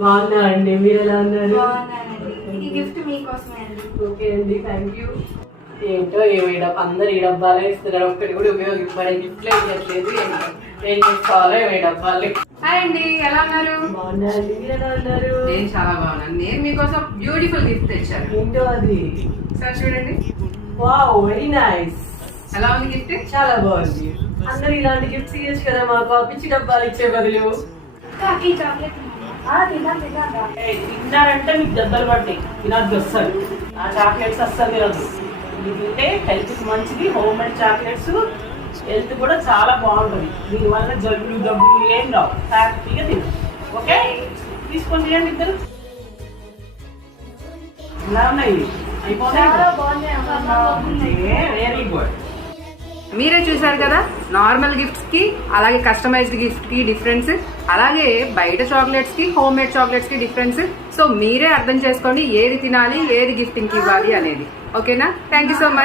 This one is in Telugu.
బాగున్నా అండి, మీరు ఎలా ఉన్నారు? ఈ గిఫ్ట్ మీకోసమే అండి. ఓకే అండి, థ్యాంక్ యూ. ఏంటో అందరు ఈ డబ్బాలే ఇస్తున్నారు, ఒక్కటి కూడా ఉపయోగపడే గిఫ్ట్లు ఇవ్వట్లేదు. ఏం చేసుకోవాలో ఈ డబ్బాలు. హాయ్ అండి, ఎలా ఉన్నారు? బాగున్నా అండి, మీరు ఎలా ఉన్నారు? నేను చాలా బాగున్నాను. నేను మీకోసం బ్యూటిఫుల్ గిఫ్ట్ తెచ్చాను. ఏంటో అది? సార్ చూడండి. Wow, very nice. ఎలా ఉంది గిఫ్ట్? చాలా బాగుంది. అందరు ఇలాంటి గిఫ్ట్స్ ఇవ్వచ్చు కదా మాకు, ఆ పిచ్చి డబ్బాలు ఇచ్చే బదులు. చాక్లెట్ తిన్నారంటే మీకు దెబ్బలు పడతాయి, తినద్దు అస్సలు. ఆ చాక్లెట్స్ అస్సలు తినద్దు. ఇది తింటే హెల్త్ కి మంచిది. హోమ్ మేడ్ చాక్లెట్స్ హెల్త్ కూడా చాలా బాగుంటుంది. దీనివల్ల జబ్బులు డబ్బులు ఏం రావు. హ్యాపీగా తిను. ఓకే, తీసుకొని తినండి ఇద్దరు. ఎలా ఉన్నాయి? అయిపోతాయి. Very good. మీరే చూసారు కదా, నార్మల్ గిఫ్ట్స్ కి అలాగే కస్టమైజ్డ్ గిఫ్ట్ కి డిఫరెన్స్, అలాగే బయట చాక్లెట్స్ కి హోమ్ మేడ్ చాక్లెట్స్ కి డిఫరెన్స్. సో మీరే అర్థం చేసుకోండి ఏది తినాలి, ఏది గిఫ్టింగ్ కి ఇవ్వాలి అనేది. ఓకేనా? Thank you so much.